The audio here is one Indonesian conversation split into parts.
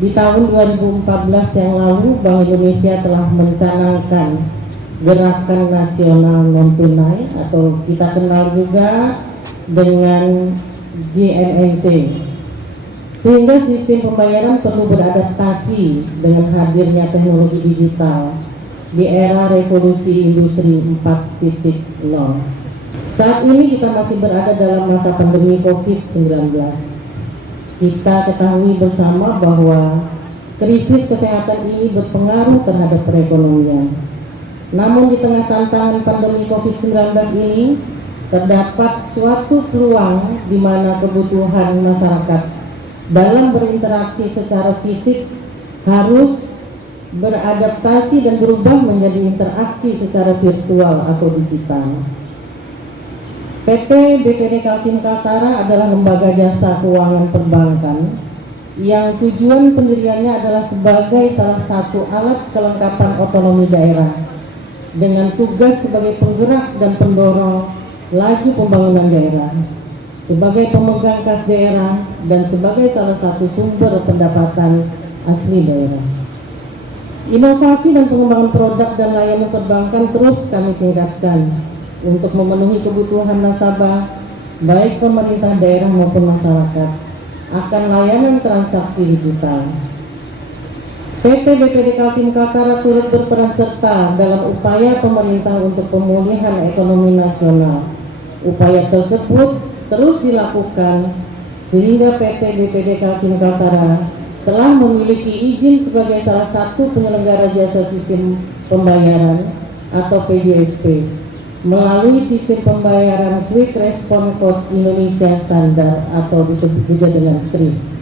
Di tahun 2014 yang lalu, Bank Indonesia telah mencanangkan gerakan nasional non tunai atau kita kenal juga dengan GNNT, sehingga sistem pembayaran perlu beradaptasi dengan hadirnya teknologi digital di era revolusi industri 4.0. Saat ini kita masih berada dalam masa pandemi COVID-19. Kita ketahui bersama bahwa krisis kesehatan ini berpengaruh terhadap perekonomian. Namun di tengah tantangan pandemi COVID-19 ini, terdapat suatu peluang di mana kebutuhan masyarakat dalam berinteraksi secara fisik harus beradaptasi dan berubah menjadi interaksi secara virtual atau digital. PT BPD Kaltim Kaltara adalah lembaga jasa keuangan perbankan yang tujuan pendiriannya adalah sebagai salah satu alat kelengkapan otonomi daerah dengan tugas sebagai penggerak dan pendorong laju pembangunan daerah, sebagai pemegang kas daerah, dan sebagai salah satu sumber pendapatan asli daerah. Inovasi dan pengembangan produk dan layanan perbankan terus kami tingkatkan untuk memenuhi kebutuhan nasabah, baik pemerintah daerah maupun masyarakat, akan layanan transaksi digital. PT BPD Kaltim Kaltara turut berperan serta dalam upaya pemerintah untuk pemulihan ekonomi nasional. Upaya tersebut terus dilakukan sehingga PT BPD Kaltim Kaltara telah memiliki izin sebagai salah satu penyelenggara jasa sistem pembayaran atau PJSP melalui sistem pembayaran Quick Response Code Indonesia Standar atau disebut juga dengan KRIS.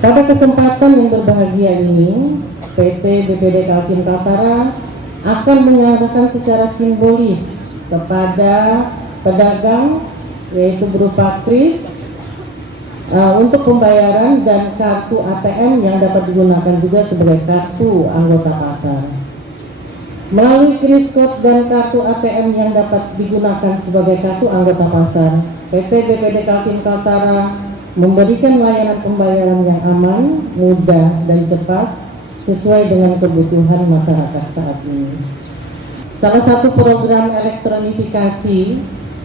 Pada kesempatan yang berbahagia ini, PT BPD Kaltim Kaltara akan menyerahkan secara simbolis kepada pedagang, yaitu berupa KRIS untuk pembayaran dan kartu ATM yang dapat digunakan juga sebagai kartu anggota pasar. Melalui KRIS Code dan kartu ATM yang dapat digunakan sebagai kartu anggota pasar, PT BPD Kaltim Kaltara memberikan layanan pembayaran yang aman, mudah, dan cepat sesuai dengan kebutuhan masyarakat saat ini. Salah satu program elektronifikasi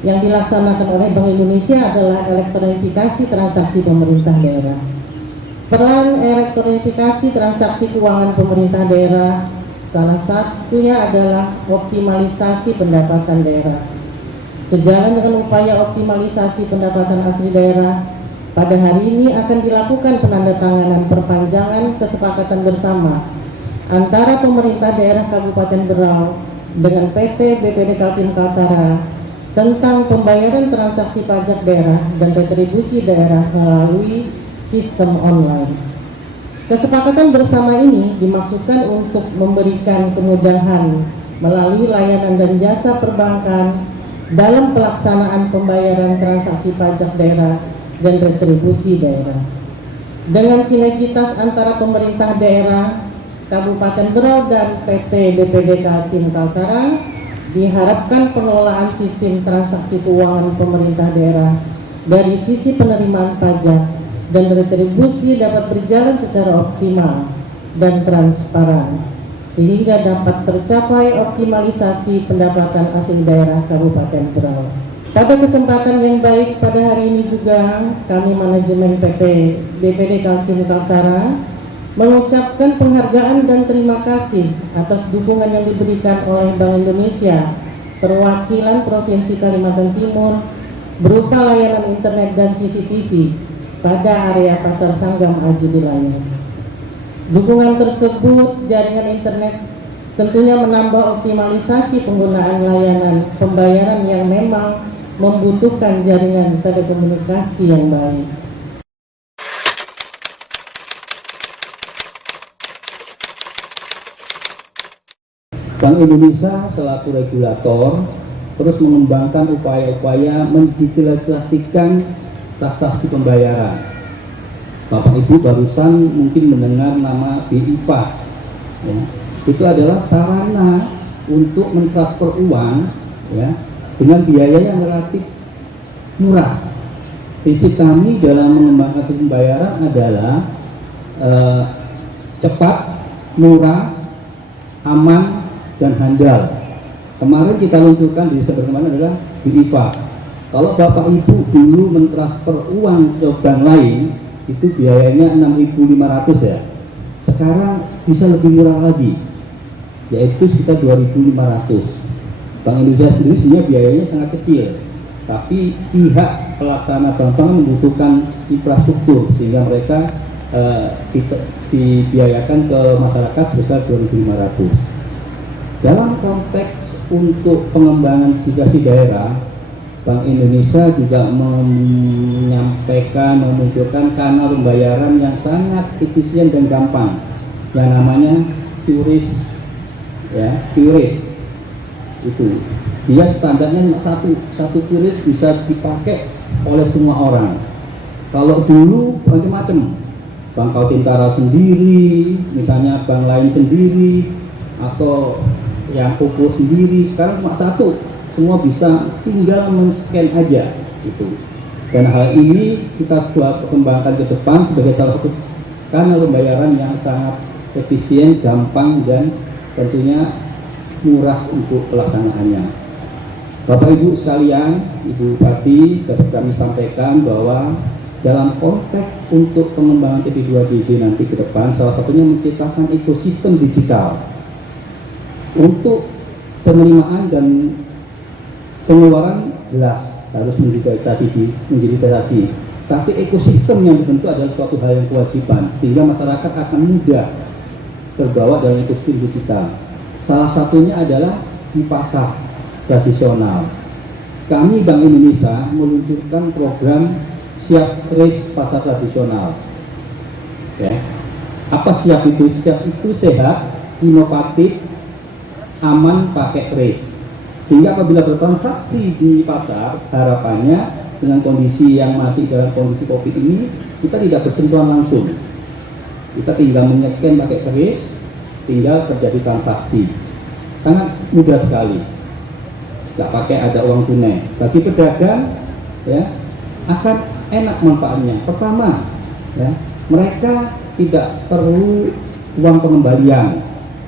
yang dilaksanakan oleh Bank Indonesia adalah elektronifikasi transaksi pemerintah daerah. Peran elektronifikasi transaksi keuangan pemerintah daerah salah satunya adalah optimalisasi pendapatan daerah. Sejalan dengan upaya optimalisasi pendapatan asli daerah, pada hari ini akan dilakukan penandatanganan perpanjangan kesepakatan bersama antara pemerintah daerah Kabupaten Berau dengan PT BPD Kaltim Kaltara tentang pembayaran transaksi pajak daerah dan retribusi daerah melalui sistem online. Kesepakatan bersama ini dimaksudkan untuk memberikan kemudahan melalui layanan dan jasa perbankan dalam pelaksanaan pembayaran transaksi pajak daerah dan retribusi daerah. Dengan sinergitas antara pemerintah daerah, Kabupaten Berau dan PT BPD Kaltim Kaltara, diharapkan pengelolaan sistem transaksi keuangan pemerintah daerah dari sisi penerimaan pajak dan retribusi dapat berjalan secara optimal dan transparan sehingga dapat tercapai optimalisasi pendapatan asli daerah Kabupaten Berau. Pada kesempatan yang baik pada hari ini juga kami manajemen PT BPD Kaltim Kaltara mengucapkan penghargaan dan terima kasih atas dukungan yang diberikan oleh Bank Indonesia perwakilan Provinsi Kalimantan Timur berupa layanan internet dan CCTV pada area Pasar Sanggam Aji Dilayas. Dukungan tersebut jaringan internet tentunya menambah optimalisasi penggunaan layanan pembayaran yang memang membutuhkan jaringan telekomunikasi yang baik. Bank Indonesia selaku regulator terus mengembangkan upaya-upaya mendigitalisasikan transaksi pembayaran. Bapak Ibu barusan mungkin mendengar nama BI Fast, ya. Itu adalah sarana untuk mentransfer uang, ya, dengan biaya yang relatif murah. Prinsip kami dalam mengembangkan sistem pembayaran adalah eh, cepat, murah, aman, dan handal. Kemarin kita luncurkan di sebelah mana adalah BI-Fast. Kalau Bapak Ibu dulu mentransfer uang ke bank lain, itu biayanya 6.500 ya. Sekarang bisa lebih murah lagi, yaitu sekitar 2.500. Bank Indonesia sendiri sebenarnya biayanya sangat kecil, tapi pihak pelaksana bank-bank membutuhkan infrastruktur sehingga mereka dibiayakan ke masyarakat sebesar 2.500. Dalam konteks untuk pengembangan digitalisasi daerah, Bank Indonesia juga menyampaikan, memunculkan kanal pembayaran yang sangat efisien dan gampang, yang namanya QRIS, ya, QRIS. Itu dia standarnya satu QRIS bisa dipakai oleh semua orang. Kalau dulu macam-macam, Bank Kaltentara sendiri, misalnya bank lain sendiri, atau yang Koko sendiri, sekarang cuma satu, semua bisa tinggal men-scan aja gitu. Dan hal ini kita buat kembangkan ke depan sebagai salah satu kanal pembayaran yang sangat efisien, gampang, dan tentunya murah untuk pelaksanaannya. Bapak Ibu sekalian, Ibu Bupati, dapat kami sampaikan bahwa dalam konteks untuk pengembangan TP2DG nanti ke depan, salah satunya menciptakan ekosistem digital untuk penerimaan dan pengeluaran jelas harus mendigitalisasi, tapi ekosistem yang dibentuk adalah suatu hal yang kewajiban sehingga masyarakat akan mudah terbawa dalam ekosistem digital. Salah satunya adalah di pasar tradisional. Kami Bank Indonesia meluncurkan program Siap Kris Pasar Tradisional. Ya. Apa siap itu? Siap itu sehat, inovatif, aman, pakai kris. Sehingga apabila bertransaksi di pasar, harapannya dengan kondisi yang masih dalam kondisi COVID ini, kita tidak bersentuhan langsung. Kita tinggal menyekan pakai kris, tinggal terjadi transaksi. Sangat mudah sekali. Nggak pakai ada uang tunai. Bagi pedagang, ya, akan enak manfaatnya. Pertama, ya, mereka tidak perlu uang pengembalian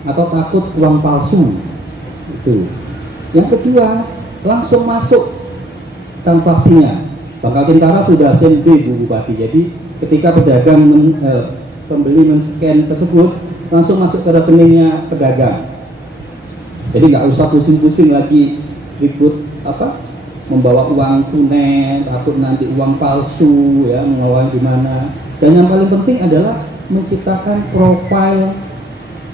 atau takut uang palsu. Itu. Yang kedua, langsung masuk transaksinya. Bank Kaltentara sudah same day, Bu Bupati. Jadi ketika pedagang pembeli men-scan tersebut, langsung masuk ke rekeningnya pedagang. Jadi nggak usah pusing-pusing lagi ribut membawa uang tunai, takut nanti uang palsu, ya, mengelola gimana. Dan yang paling penting adalah menciptakan profil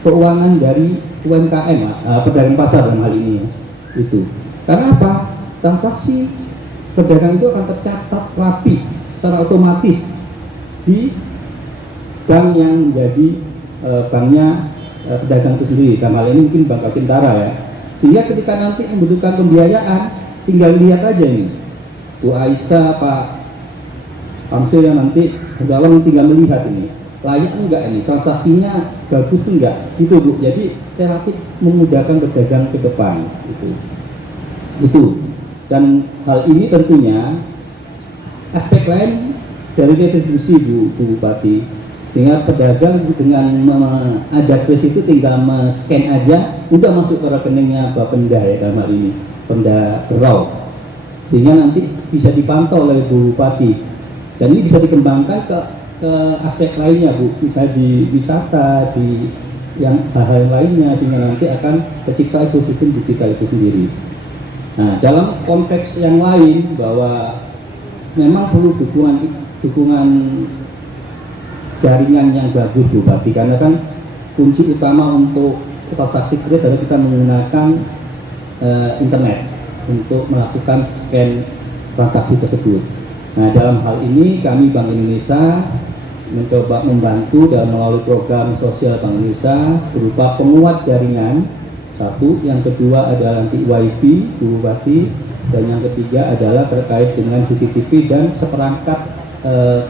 keuangan dari UMKM, pedagang pasar dalam hal ini. Itu. Karena apa? Transaksi pedagang itu akan tercatat rapi secara otomatis di bank yang menjadi banknya pedagang itu sendiri. Dalam hal ini mungkin Bank Kaltentara, ya. Sehingga ketika nanti membutuhkan pembiayaan, tinggal lihat aja nih, Bu Aisyah, Pak Amsil yang nanti dalam tinggal melihat ini layak enggak ini, transaksinya bagus enggak, gitu Bu. Jadi relatif memudahkan pedagang ke depan itu. Dan hal ini tentunya aspek lain dari retribusi Bu Bupati, sehingga pedagang dengan ada kris itu tinggal scan aja, udah masuk ke rekeningnya Bapenda, ya, dalam hal ini Pemda Berau, sehingga nanti bisa dipantau oleh Bu Bupati. Dan ini bisa dikembangkan ke aspek lainnya, Bu, kita di wisata, di yang hal-hal lainnya, sehingga nanti akan tercipta ekosistem digital itu sendiri. Nah, dalam konteks yang lain, bahwa memang perlu dukungan jaringan yang bagus, Bu Bupati, karena kan kunci utama untuk transaksi kris adalah kita menggunakan internet untuk melakukan scan transaksi tersebut. Nah, dalam hal ini kami Bank Indonesia mencoba membantu dan melalui program sosial Bank Indonesia berupa penguat jaringan. Satu, yang kedua adalah nanti WiFi, Bu Bupati, dan yang ketiga adalah terkait dengan CCTV dan seperangkat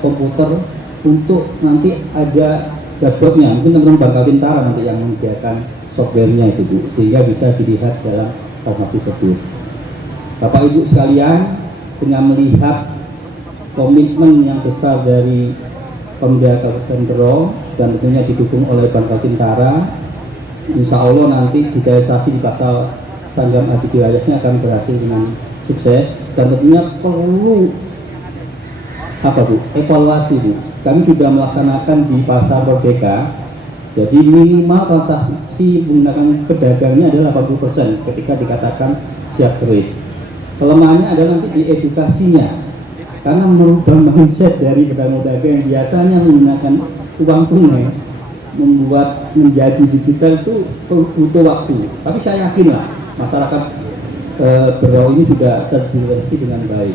komputer untuk nanti ada dashboardnya. Mungkin teman-teman Bank Kaltentara nanti yang menyediakan softwarenya itu, Bu, sehingga bisa dilihat dalam informasi tersebut. Bapak Ibu sekalian, dengan melihat komitmen yang besar dari Pemda Kabupaten Berau dan tentunya didukung oleh Bank Kaltintara. Insya Allah nanti digitalisasi di pasar Sanggam Adi Wilayahnya akan berhasil dengan sukses, dan tentunya perlu evaluasi Bu. Kami sudah melaksanakan di pasar Merdeka, jadi minimal transaksi menggunakan pedagangnya adalah 80% ketika dikatakan siap keris. Kelemahannya adalah nanti di edukasinya, karena merubah mindset dari pedagang-pedagang yang biasanya menggunakan uang tunai membuat menjadi digital itu butuh waktu. Tapi saya yakin lah masyarakat Berau ini sudah terdistribusi dengan baik,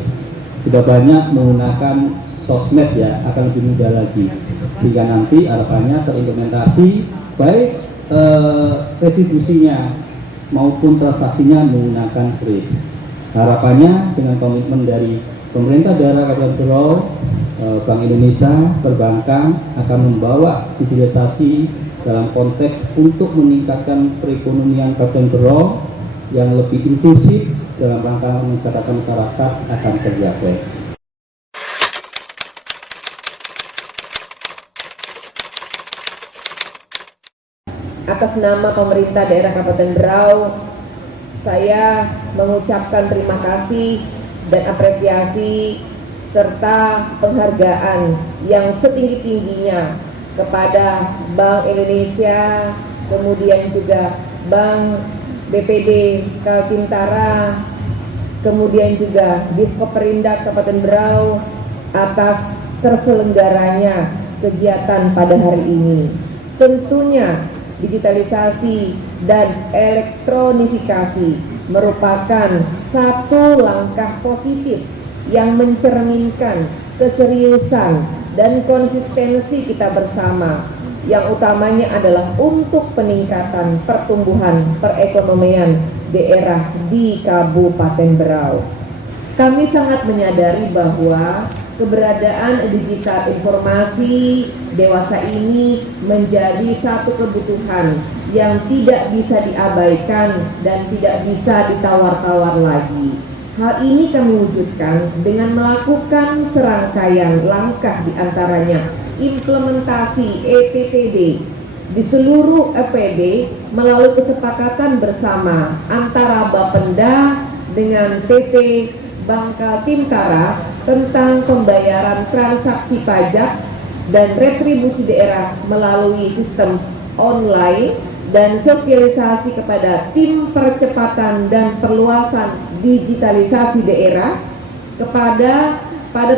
sudah banyak menggunakan sosmed ya, akan lebih mudah lagi, sehingga nanti harapannya terimplementasi baik retribusinya maupun transaksinya menggunakan kris. Harapannya dengan komitmen dari pemerintah daerah Kabupaten Berau, Bank Indonesia, perbankan akan membawa digitalisasi dalam konteks untuk meningkatkan perekonomian Kabupaten Berau yang lebih inklusif dalam rangka mensejahterakan masyarakat akan tercapai. Atas nama pemerintah daerah Kabupaten Berau, saya mengucapkan terima kasih dan apresiasi serta penghargaan yang setinggi-tingginya kepada Bank Indonesia, kemudian juga Bank BPD Kaltintara, kemudian juga Diskoperindak Kabupaten Berau atas terselenggaranya kegiatan pada hari ini. Tentunya digitalisasi dan elektronifikasi merupakan satu langkah positif yang mencerminkan keseriusan dan konsistensi kita bersama, yang utamanya adalah untuk peningkatan pertumbuhan perekonomian daerah di Kabupaten Berau. Kami sangat menyadari bahwa keberadaan digital informasi dewasa ini menjadi satu kebutuhan yang tidak bisa diabaikan dan tidak bisa ditawar-tawar lagi. Hal ini kami wujudkan dengan melakukan serangkaian langkah, diantaranya implementasi EPTD di seluruh EPD melalui kesepakatan bersama antara Bapenda dengan PT Bank Kaltintara tentang pembayaran transaksi pajak dan retribusi daerah melalui sistem online, dan sosialisasi kepada tim percepatan dan perluasan digitalisasi daerah pada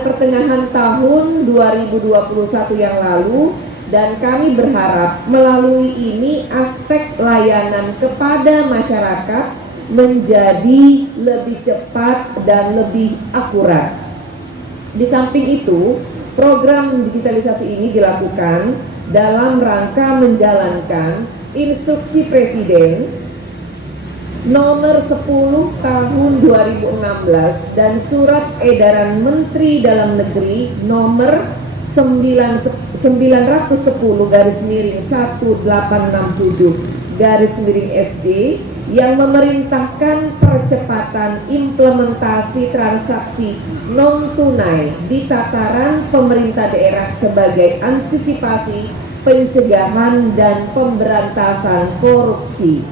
pertengahan tahun 2021 yang lalu, dan kami berharap melalui ini aspek layanan kepada masyarakat menjadi lebih cepat dan lebih akurat. Di samping itu, program digitalisasi ini dilakukan dalam rangka menjalankan Instruksi Presiden Nomor 10 Tahun 2016 dan Surat Edaran Menteri Dalam Negeri Nomor 910/1867/SJ yang memerintahkan percepatan implementasi transaksi non-tunai di tataran pemerintah daerah sebagai antisipasi, pencegahan, dan pemberantasan korupsi.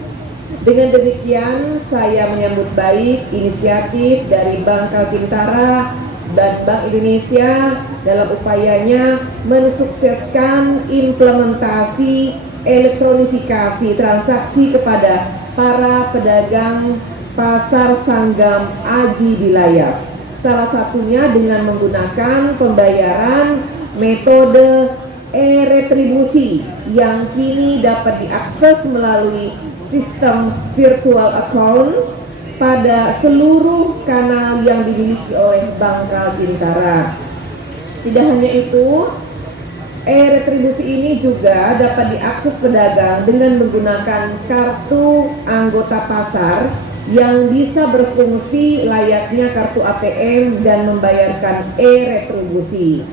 Dengan demikian, saya menyambut baik inisiatif dari Bank Kaltintara dan Bank Indonesia dalam upayanya mensukseskan implementasi elektronifikasi transaksi kepada para pedagang pasar Sanggam Aji Wilayas. Salah satunya dengan menggunakan pembayaran metode e-retribusi yang kini dapat diakses melalui sistem virtual account pada seluruh kanal yang dimiliki oleh Bank Kaltintara. Tidak hanya itu, e-retribusi ini juga dapat diakses pedagang dengan menggunakan kartu anggota pasar yang bisa berfungsi layaknya kartu ATM dan membayarkan e-retribusi.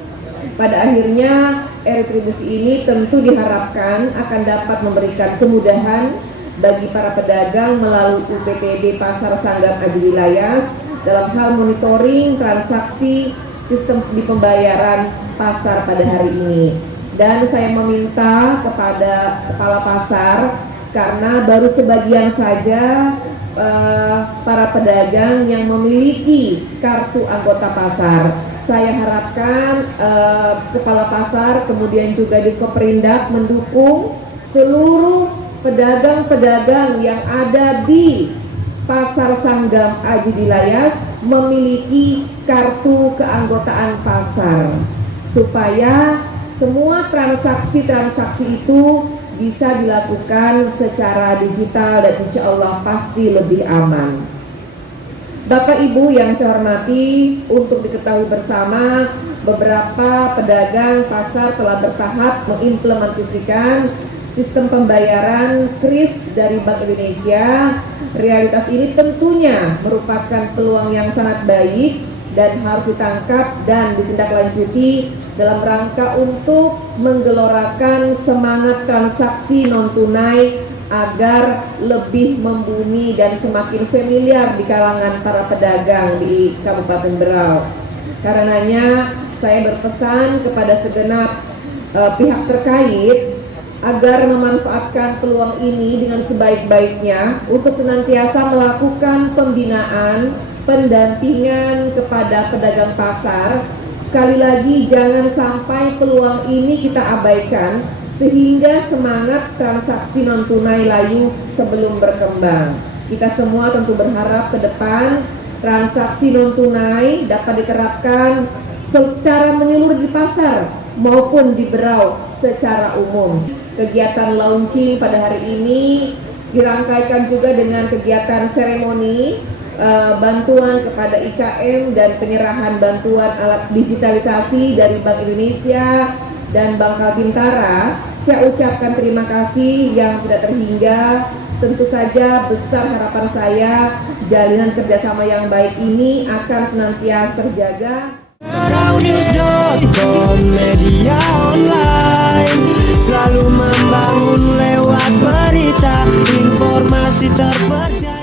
Pada akhirnya, e-retribusi ini tentu diharapkan akan dapat memberikan kemudahan bagi para pedagang melalui UPTD Pasar Sanggam Aji Wilayas dalam hal monitoring transaksi sistem di pembayaran pasar pada hari ini. Dan saya meminta kepada kepala pasar, karena baru sebagian saja para pedagang yang memiliki kartu anggota pasar. Saya harapkan kepala pasar kemudian juga Diskoperindak mendukung seluruh pedagang-pedagang yang ada di Pasar Sanggam Aji Dilayas memiliki kartu keanggotaan pasar, supaya semua transaksi-transaksi itu bisa dilakukan secara digital dan insya Allah pasti lebih aman. Bapak Ibu yang saya hormati, untuk diketahui bersama, beberapa pedagang pasar telah bertahap mengimplementasikan sistem pembayaran kris dari Bank Indonesia. Realitas ini tentunya merupakan peluang yang sangat baik dan harus ditangkap dan ditindaklanjuti dalam rangka untuk menggelorakan semangat transaksi non-tunai agar lebih membumi dan semakin familiar di kalangan para pedagang di Kabupaten Berau. Karenanya saya berpesan kepada segenap pihak terkait agar memanfaatkan peluang ini dengan sebaik-baiknya untuk senantiasa melakukan pembinaan, pendampingan kepada pedagang pasar. Sekali lagi, jangan sampai peluang ini kita abaikan sehingga semangat transaksi non-tunai layu sebelum berkembang. Kita semua tentu berharap ke depan transaksi non-tunai dapat diterapkan secara menyeluruh di pasar maupun di Berau secara umum. Kegiatan launching pada hari ini dirangkaikan juga dengan kegiatan seremoni bantuan kepada IKM dan penyerahan bantuan alat digitalisasi dari Bank Indonesia dan Bank Kalbintara. Saya ucapkan terima kasih yang tidak terhingga. Tentu saja besar harapan saya jalinan kerjasama yang baik ini akan senantiasa terjaga. News.com, media online selalu membangun lewat berita, informasi terpercaya.